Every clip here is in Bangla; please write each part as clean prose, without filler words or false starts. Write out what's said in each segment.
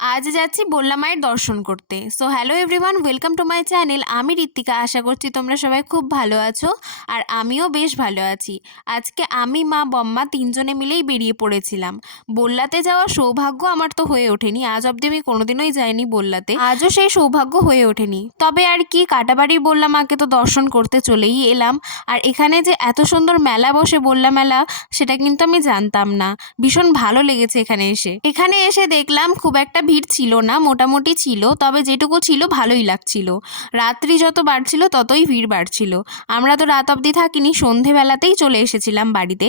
আজ যাচ্ছি বললা মায়ের দর্শন করতে। So hello everyone, welcome to my channel. আমি ঋত্বিকা। আশা করছি তোমরা সবাই খুব ভালো আছো আর আমিও বেশ ভালো আছি। আজকে আমি, মা, বম্মা তিনজনে মিলেই বেরিয়ে পড়েছিলাম। বললাতে যাওয়ার সৌভাগ্য আমার তো হয়ে ওঠেনি, আজ অবধি আমি কোনোদিনই যাইনি বললাতে, আজও সেই সৌভাগ্য হয়ে ওঠেনি। তবে আর কি, কাটাবাড়ির বললা মাকে তো দর্শন করতে চলেই এলাম। আর এখানে যে এত সুন্দর মেলা বসে, বললা মেলা, সেটা কিন্তু আমি জানতাম না। ভীষণ ভালো লেগেছে এখানে এসে দেখলাম খুব একটা ভিড় ছিল না, মোটামুটি ছিল, তবে যেটুকু ছিল ভালোই লাগছিল। রাত্রি যত বাড়ছিল ততই ভিড় বাড়ছিল। আমরা তো রাত অবধি থাকিনি, সন্ধেবেলাতেই চলে এসেছিলাম বাড়িতে।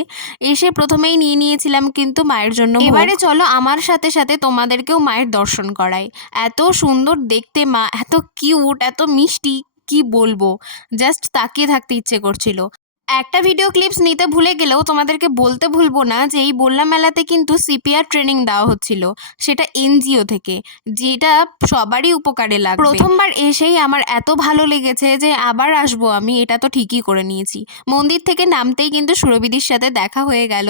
এসে প্রথমেই নিয়ে নিয়েছিলাম কিন্তু মায়ের জন্য ভোগ। এবারে চলো আমার সাথে সাথে তোমাদেরকেও মায়ের দর্শন করাই। এত সুন্দর দেখতে মা, এত কিউট, এত মিষ্টি, কি বলবো, জাস্ট তাকিয়ে থাকতে ইচ্ছে করছিল। একটা ভিডিও ক্লিপস নিতে ভুলে গেলেও তোমাদেরকে বলতে ভুলবো না যে এই বললা মেলাতে কিন্তু সিপিআর ট্রেনিং দেওয়া হচ্ছিল, সেটা এনজিও থেকে, যেটা সবারই উপকারে লাগবে। প্রথমবার এসেই আমার এত ভালো লেগেছে যে আবার আসবো আমি, এটা তো ঠিকই করে নিয়েছি। মন্দির থেকে নামতেই কিন্তু সুরভিদির সাথে দেখা হয়ে গেল।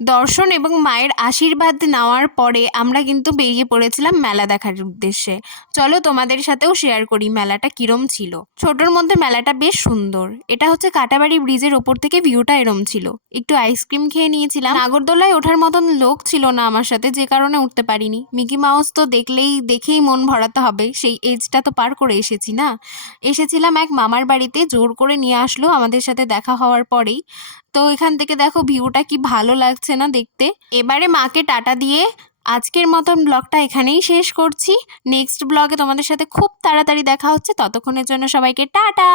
দর্শন এবং মায়ের আশীর্বাদ নেওয়ার পরে আমরা কিন্তু বেরিয়ে পড়েছিলাম মেলা দেখার উদ্দেশ্যে। চলো তোমাদের সাথেও শেয়ার করি মেলাটা কিরম ছিল। ছোটোর মধ্যে মেলাটা বেশ সুন্দর। এটা হচ্ছে কাটাবাড়ি ব্রিজের ওপর থেকে ভিউটা এরম ছিল। একটু আইসক্রিম খেয়ে নিয়েছিলাম। নাগরদোলায় ওঠার মতন লোক ছিল না আমার সাথে, যে কারণে উঠতে পারিনি। মিকি মাউস তো দেখেই মন ভরাতে হবে, সেই এজটা তো পার করে এসেছি না। এসেছিলাম এক মামার বাড়িতে, জোর করে নিয়ে আসলো আমাদের সাথে দেখা হওয়ার পরেই। তো এখান থেকে দেখো ভিউটা কি ভালো লাগছে না দেখতে। এবারে মাকে টাটা দিয়ে আজকের মতন ব্লগটা এখানেই শেষ করছি। নেক্সট ব্লগে তোমাদের সাথে খুব তাড়াতাড়ি দেখা হচ্ছে। ততক্ষণের জন্য সবাইকে টাটা।